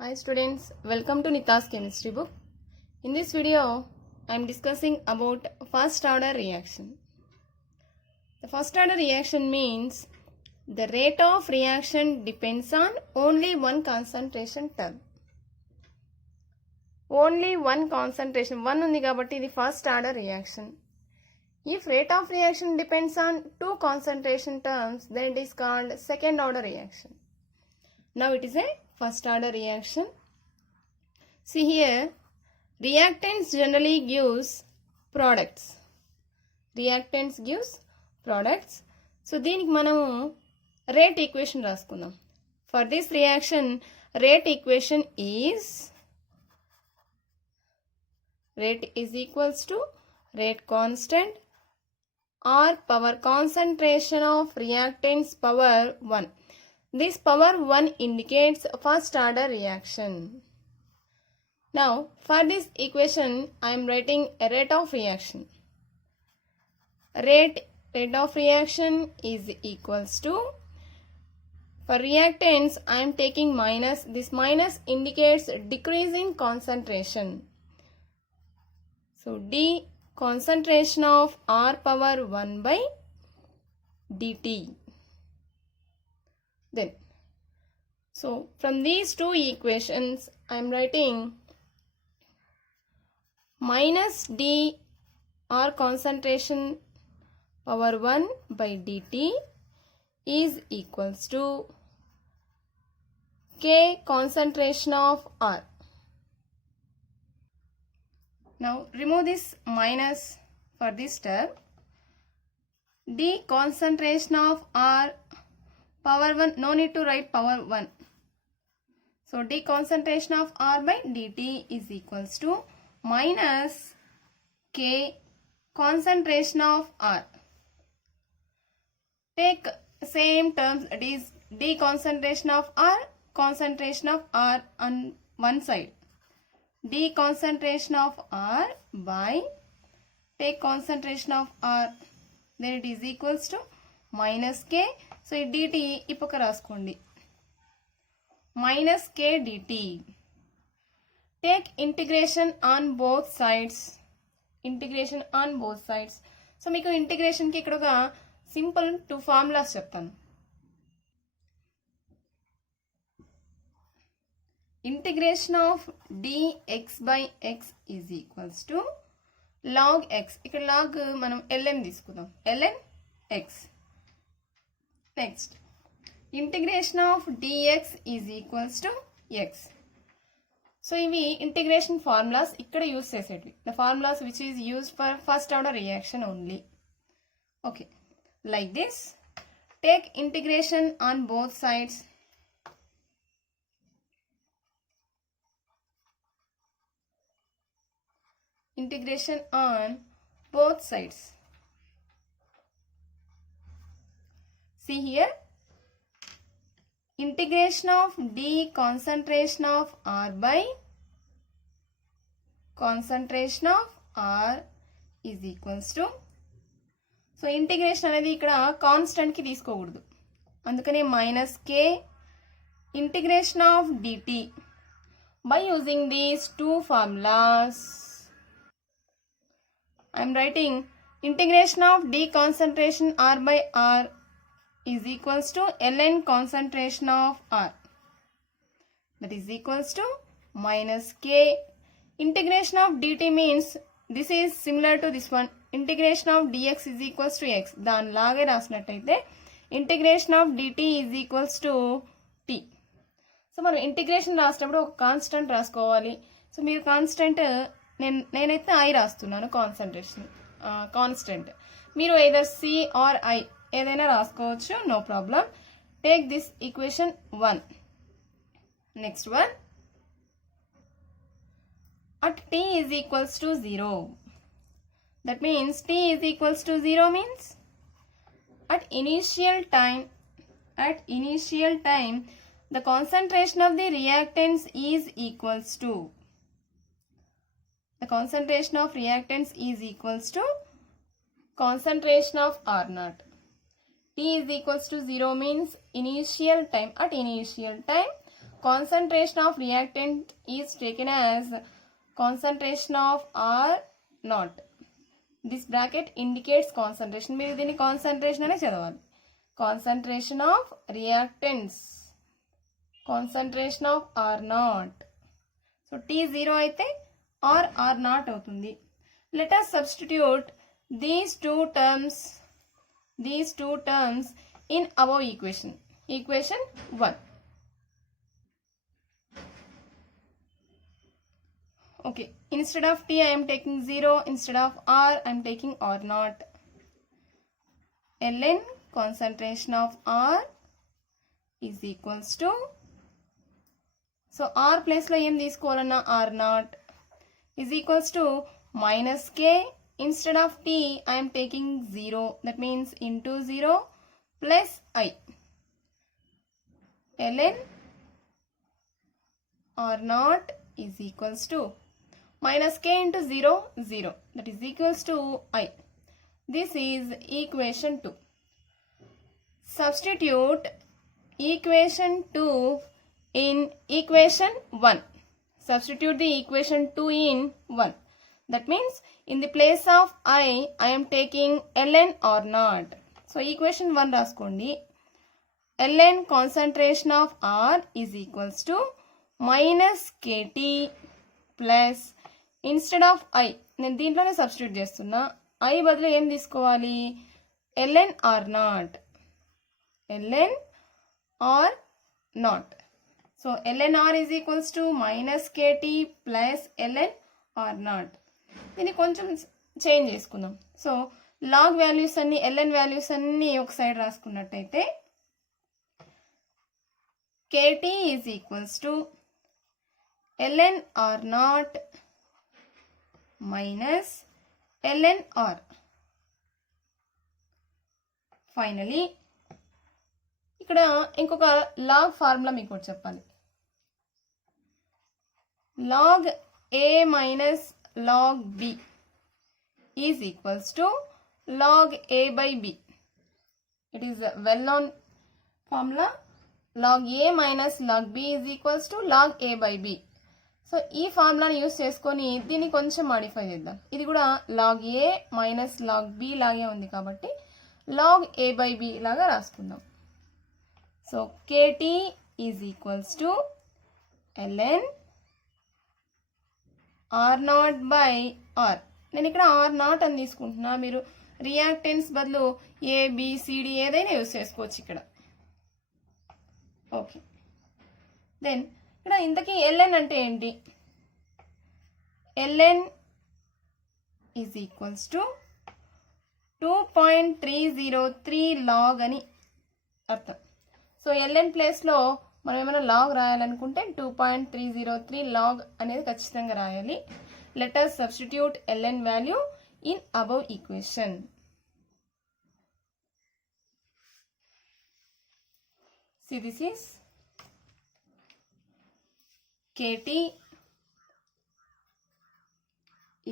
Hi students, welcome to Nita's chemistry book. In this video, I am discussing about first order reaction. The first order reaction means the rate of reaction depends on only one concentration term. Only one concentration, one undi kabatti idi first order reaction. If rate of reaction depends on two concentration terms, then it is called second order reaction. Now it is a first order reaction. See here, reactants generally gives products. Reactants gives products. So దీనికి మనము rate equation రాసుకుందాం. For this reaction, rate equation is rate is equals to rate constant or power concentration of reactants power 1. This power 1 indicates first order reaction. Now, for this equation, I am writing a rate of reaction. Rate of reaction is equals to, for reactants, I am taking minus. This minus indicates decreasing concentration. So, D concentration of R power 1 by dt. Then, so from these two equations, I am writing minus d or concentration power 1 by dt is equals to k concentration of R. Now remove this minus for this term. D concentration of R power 1, no need to write power 1. So D concentration of R by dt is equals to minus K concentration of R. Take same terms, it is D concentration of R on one side. D concentration of R by, take concentration of R, then it is equals to minus K. So dt ఇప్పక రాసుకోండి, minus K dt. Take integration on both sides. Integration on both sides. So మీకు ఇంటిగ్రేషన్ కి ఇక్కడ ఒక simple two formulas చెప్తాను. Integration of dx by x is equals to log x. ఇక్కడ log మనం ln తీసుకుందాం, ln x. Next, integration of dx is equals to x. So, ఇవి integration formulas ఇక్కడ యూజ్ చేసేటివి. The formulas which is used for first order reaction only. Okay, like this. Take integration on both sides. Integration on both sides. See here, integration of d concentration of R by concentration of R is equals to, so integration అనేది ఇక్కడ కాన్స్టెంట్ కి తీసుకోకూడదు, అందుకనే minus k integration of dt. By using these two formulas, I am writing integration of d concentration R by R is equals to ln concentration of R, that is equals to minus k. Integration of dt means this is similar to this one. Integration of dx is equals to x. దాని లాగే రాసినట్టయితే integration of dt is equals to t. So మనం ఇంటిగ్రేషన్ రాసేటప్పుడు ఒక కాన్స్టెంట్ రాసుకోవాలి. సో మీరు కాన్స్టెంట్, నేనైతే I రాస్తున్నాను కాన్సంట్రేషన్ కాన్స్టెంట్. మీరు ఎయిదర్ సి ఆర్ ఐ ఏదైనా రాసుకోవచ్చు, no problem. Take this equation 1. Next one, at t is equals to 0. That means t is equals to 0 means at initial time the concentration of the reactants is equals to, the concentration of reactants is equals to concentration of R naught. T is equals to 0 means initial time. At initial time, concentration of reactant is taken as concentration of R naught. This bracket indicates concentration. మీరు దీన్ని concentration అనే చదవాలి. Concentration of reactants. Concentration of R naught. So T 0 అయితే R naught అవుతుంది. Let us substitute these two terms in above equation. Equation 1. Okay, instead of T I am taking 0, instead of R I am taking R naught. Ln concentration of R is equals to, so R place లో ఏం తీసుకోవాలన్నా R naught is equals to minus K, instead of T I am taking 0, that means into 0 plus I. Ln R naught is equals to minus K into 0, 0, that is equals to I. This is equation 2. Substitute equation 2 in equation 1. Substitute the equation 2 in 1. That means in the place of I am taking ln R naught. So equation 1 రాసుకోండి. ln concentration of R is equals to minus KT plus, instead of I నేను దీంట్లోనే సబ్స్టిట్యూట్ చేస్తున్నా, I బదులు ఏం తీసుకోవాలి, ln R naught. ln R naught. So ln R is equals to minus KT plus ln R naught. దీన్ని కొంచెం చేంజ్ చేసుకుందాం. So log values అన్ని ln వాల్యూస్ అన్ని ఒక సైడ్ రాసుకున్నట్టయితే KT is equals to ln R naught minus ln R. Finally, ఇక్కడ ఇంకొక log formula మీకు ఒకటి చెప్పాలి. log A minus log B is equals to log A by B. It is a well-known formula. log A minus log B is equals to log A by B. So ఈ ఫార్ములాని యూస్ చేసుకొని దీన్ని కొంచెం మాడిఫై చేద్దాం. ఇది కూడా log A minus log B లాగే ఉంది కాబట్టి log A by B లాగా రాసుకుందాం. So KT is equals to ln R naught by R. నేను ఇక్కడ R naught అని తీసుకుంటున్నా, మీరు రియాక్టెన్స్ బదులు ABCD ఏదైనా యూస్ చేసుకోవచ్చు ఇక్కడ. ఓకే, దెన్ ఇక్కడ ఇంతకీ ln అంటే ఏంటి, ln ఈజ్ ఈక్వల్స్ టు 2.303 log అని అర్థం. సో ln ప్లేస్లో మనం ఏమైనా లాగ్ రాయాలనుకుంటే 2.303 log అనేది ఖచ్చితంగా రాయాలి. Let us substitute ln value in above equation. See, this is KT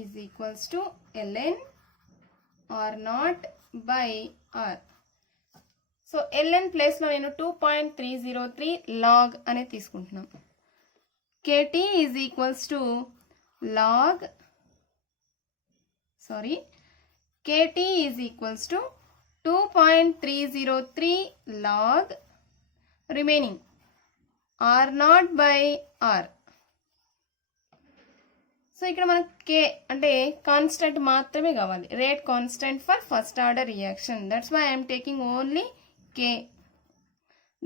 is equals to ln R naught by R. So ln ప్లేస్లో నేను 2.303 log అనేది తీసుకుంటున్నాను. KT is equals to log, KT is equals to 2.303 log remaining R naught by R. So ఇక్కడ మనకు K అంటే constant మాత్రమే కావాలి, rate constant for first order reaction. That's why I'm taking only K.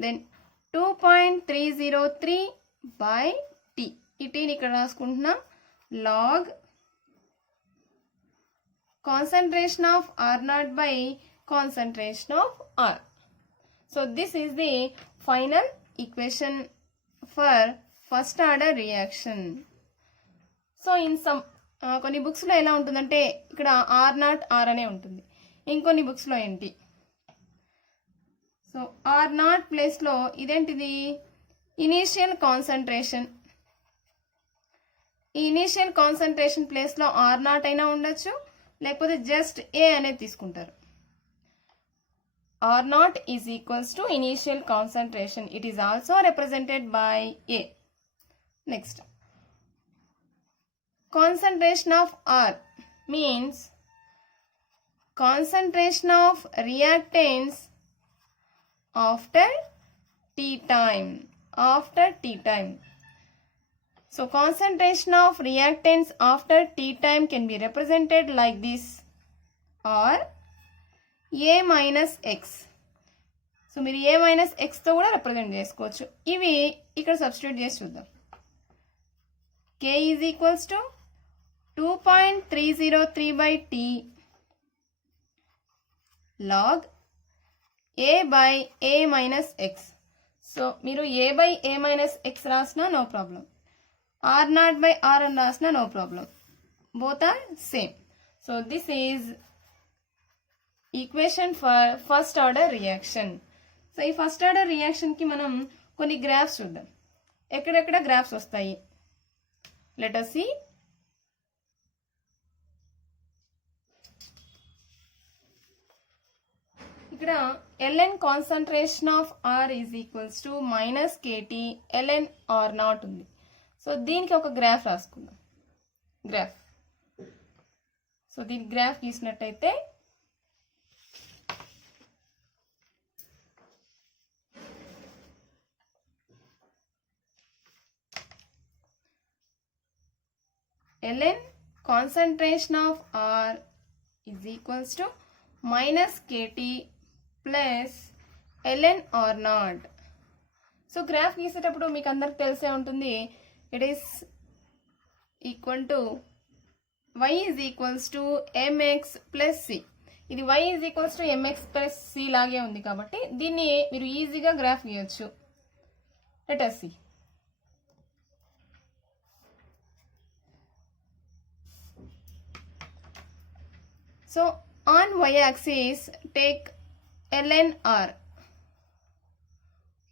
Then 2.303 by T. ఈ టీని ఇక్కడ రాసుకుంటున్నాం. log concentration of R naught by concentration of R. So this is the final equation for first order reaction. So in some కొన్ని బుక్స్లో ఎలా ఉంటుందంటే ఇక్కడ R naught R అనే ఉంటుంది, ఇంకొన్ని బుక్స్లో ఏంటి, సో R naught ప్లేస్లో ఇదేంటిది ఇనీషియల్ కాన్సన్ట్రేషన్. ఈ ఇనీషియల్ కాన్సన్ట్రేషన్ ప్లేస్లో R naught అయినా ఉండొచ్చు, లేకపోతే జస్ట్ A అనేది తీసుకుంటారు. R naught is equals to initial concentration. It is also represented by A. Next, concentration of R means concentration of reactants after T time. So concentration of reactants after T time can be represented like this, or A minus X. So మీరు A minus ఎక్స్తో కూడా represent చేసుకోవచ్చు. ఇవి ఇక్కడ substitute చేసి చూద్దాం. K is equals to 2.303/T log A by A minus X. So మీరు A by A minus X రాసినా no problem, R naught by R అని రాసినా no problem, both are same. So this is equation for first order reaction. So ఈ first order రియాక్షన్కి మనం కొన్ని graphs చూద్దాం. ఎక్కడెక్కడ గ్రాఫ్స్ వస్తాయి, లెట్ us see. ఇక్కడ ln concentration of R is equals to minus KT ln R naught ఉంది. సో దీనికి ఒక గ్రాఫ్ రాసుకుందాం. సో దీని గ్రాఫ్ గీసినట్టయితే ln concentration of R is equals to minus KT plus ln R naught. So graph గీసేటప్పుడు మీకు అందరికి తెలిసే ఉంటుంది, it is equal to y is equals to mx plus c. ఇది y is equals to mx plus c లాగే ఉంది కాబట్టి దీన్ని మీరు ఈజీగా గ్రాఫ్ గీయొచ్చు. Let us see. So on y-axis take ln R.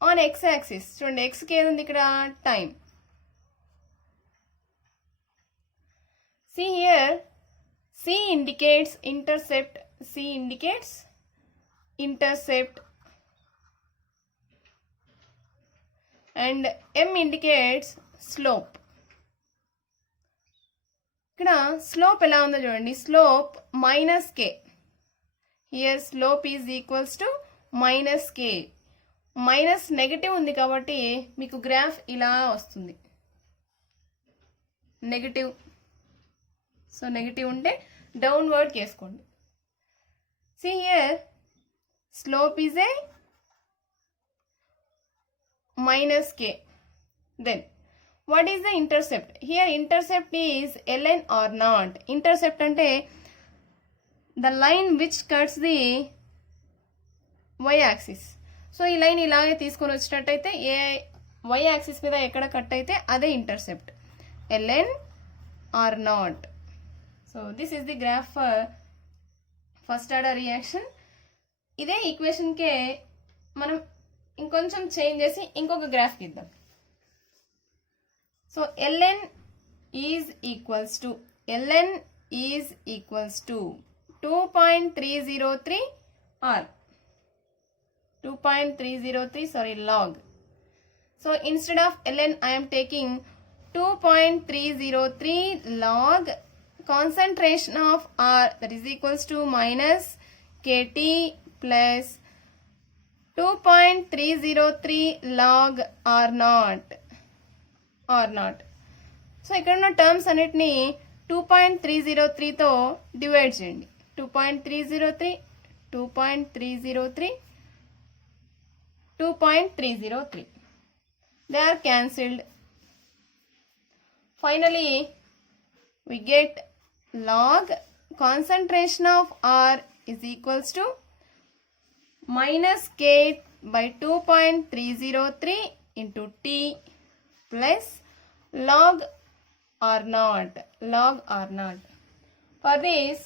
On x-axis చూడండి, x కి ఏది ఉంది ఇక్కడ, time. See here, C indicates intercept, and M indicates slope. ఇక్కడ స్లోప్ ఎలా ఉందో చూడండి, slope minus K. Here slope is equals to minus K. Minus negative ఉంది కాబట్టి మీకు గ్రాఫ్ ఇలా వస్తుంది, నెగటివ్. సో నెగటివ్ ఉంటే డౌన్వర్డ్ చేసుకోండి. See here, slope is a minus K. Then what is the intercept? Here intercept is ln R naught. Intercept ante the line which cuts the y axis. So ఈ లైన్ ఇలాగే తీసుకొని వచ్చినట్టయితే ఏ y axis మీద ఎక్కడ కట్ అయితే అదే intercept, ln R naught. So this is the graph for first order reaction. ఇదే ఈక్వేషన్కే మనం ఇంకొంచెం చేంజ్ చేసి ఇంకొక గ్రాఫ్ గీద్దాం. So ln is equals to 2.303 R. 2.303 log. So instead of ln I am taking 2.303 log concentration of R, that is equals to minus KT plus 2.303 log R naught. So ఇక్కడ ఉన్న టర్మ్స్ అన్నిటిని 2.303తో డివైడ్ చేయండి. 2.303 they are cancelled. Finally we get log concentration of R is equals to minus K by 2.303 into T plus log R naught. For this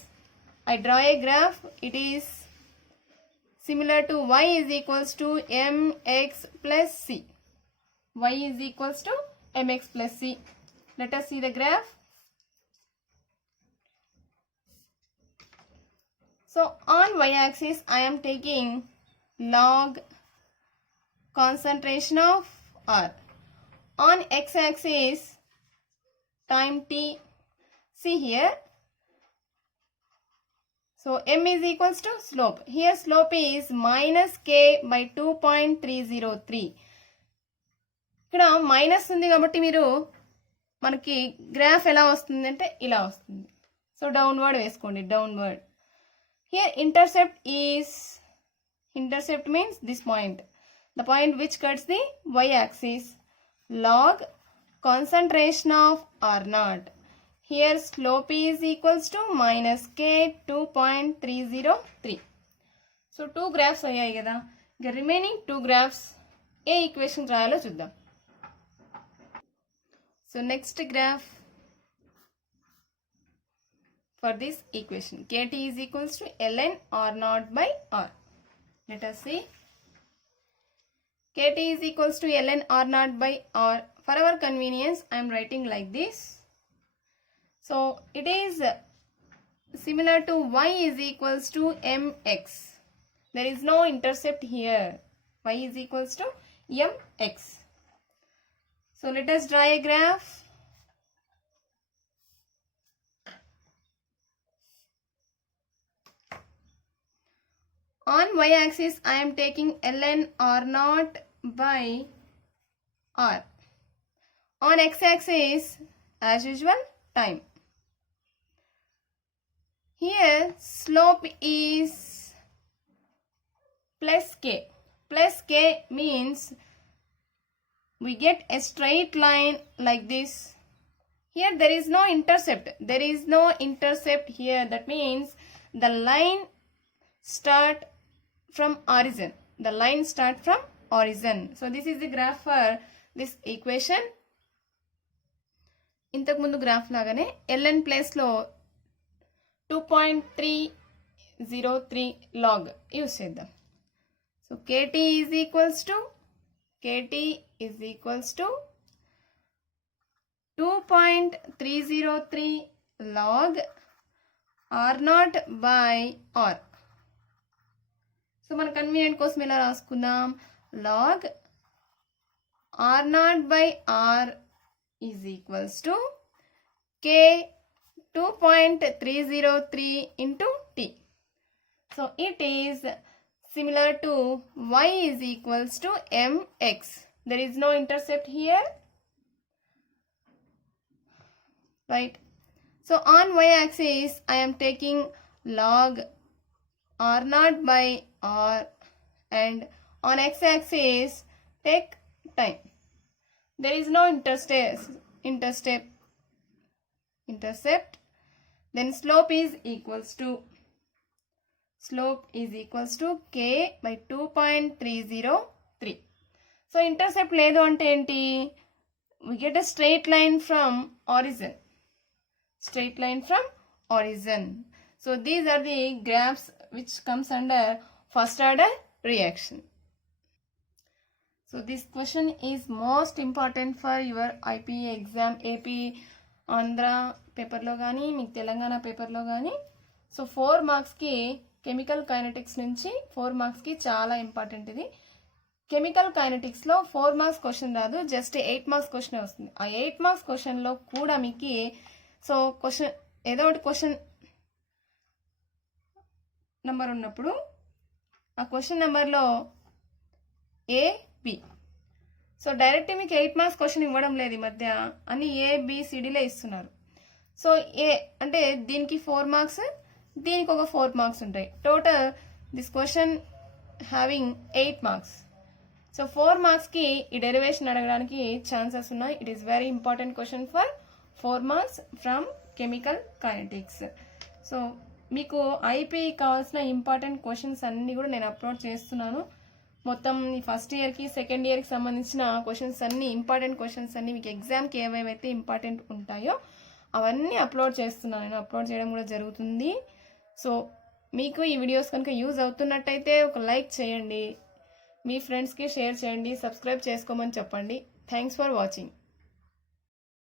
I draw a graph. It is similar to y is equals to mx plus c. Y is equals to mx plus c. Let us see the graph. So on y axis I am taking log concentration of R. On x-axis, time t. See here. So m is equals to slope. Here slope is minus k by 2.303. ఇక్కడ మైనస్ ఉంది కాబట్టి మీరు మనకి గ్రాఫ్ ఎలా వస్తుంది అంటే ఇలా వస్తుంది. సో డౌన్వర్డ్ వేసుకోండి, downward. Here intercept means this point, the point which cuts the y-axis. Log concentration of R naught. Here slope is equals to minus k 2.303. So 2 graphs అయ్యాయి కదా. ఇక రిమైనింగ్ 2 graphs ఏ ఈక్వేషన్ రాయాలో చూద్దాం. So next graph for this equation, kt is equals to ln R naught by R. Let us see. Kt is equals to ln R naught by R. For our convenience, I am writing like this. So it is similar to y is equals to mx. There is no intercept here. Y is equals to mx. So let us draw a graph. On y-axis, I am taking ln R naught by R. On x-axis, as usual, time. Here, slope is plus k. Plus k means we get a straight line like this. Here, there is no intercept. There is no intercept here. That means the line start from origin. The line start from origin. So this is the graph for this equation. ఇంతకు ముందు గ్రాఫ్ లాగానే ln place లో 2.303 log use చేద్దాం. So kt is equals to 2.303 log R naught by R. So మన కన్వీనియంట్ కోసం ఎలా రాసుకుందాం, log R naught by R is equals to k 2.303 into t. So it is similar to y is equals to mx. There is no intercept here, right? So on y-axis, I am taking log R naught by R, and on x-axis, take time. There is no intercept. Then slope is equals to k by 2.303. So intercept ledu ante enti, we get a straight line from origin. So these are the graphs which comes under first order reaction. So this question is most important for your IPA exam, AP Andhra paper lo gaani, meeku Telangana paper lo gaani. So 4 marks ki chemical kinetics nunchi 4 marks ki chaala important idi. Chemical kinetics లో 4 marks question రాదు, జస్ట్ 8 marks question వస్తుంది. ఆ 8 marks question లో కూడా మీకు so question ఏదో ఒకటి question number ఉన్నప్పుడు ఆ క్వశ్చన్ నెంబర్లో ఏ బి, సో డైరెక్ట్ మీకు 8 marks క్వశ్చన్ ఇవ్వడం లేదు, ఈ మధ్య అన్ని ABCDలే ఇస్తున్నారు. సో ఏ అంటే దీనికి 4 marks, దీనికి ఒక 4 marks ఉంటాయి. Total this question having 8 marks. So 4 marks కి ఈ డెరివేషన్ అడగడానికి ఛాన్సెస్ ఉన్నాయి. It is very important question for 4 marks from chemical kinetics. So మీకు ఐపీ కావాల్సిన ఇంపార్టెంట్ క్వశ్చన్స్ అన్నీ కూడా నేను అప్లోడ్ చేస్తున్నాను. మొత్తం ఫస్ట్ ఇయర్కి సెకండ్ ఇయర్కి సంబంధించిన క్వశ్చన్స్ అన్నీ, ఇంపార్టెంట్ క్వశ్చన్స్ అన్నీ మీకు ఎగ్జామ్కి ఏవేవైతే ఇంపార్టెంట్ ఉంటాయో అవన్నీ అప్లోడ్ చేస్తున్నాను, నేను అప్లోడ్ చేయడం కూడా జరుగుతుంది. సో మీకు ఈ వీడియోస్ కనుక యూజ్ అవుతున్నట్టయితే ఒక లైక్ చేయండి, మీ ఫ్రెండ్స్కి షేర్ చేయండి, సబ్స్క్రైబ్ చేసుకోమని చెప్పండి. Thanks for watching.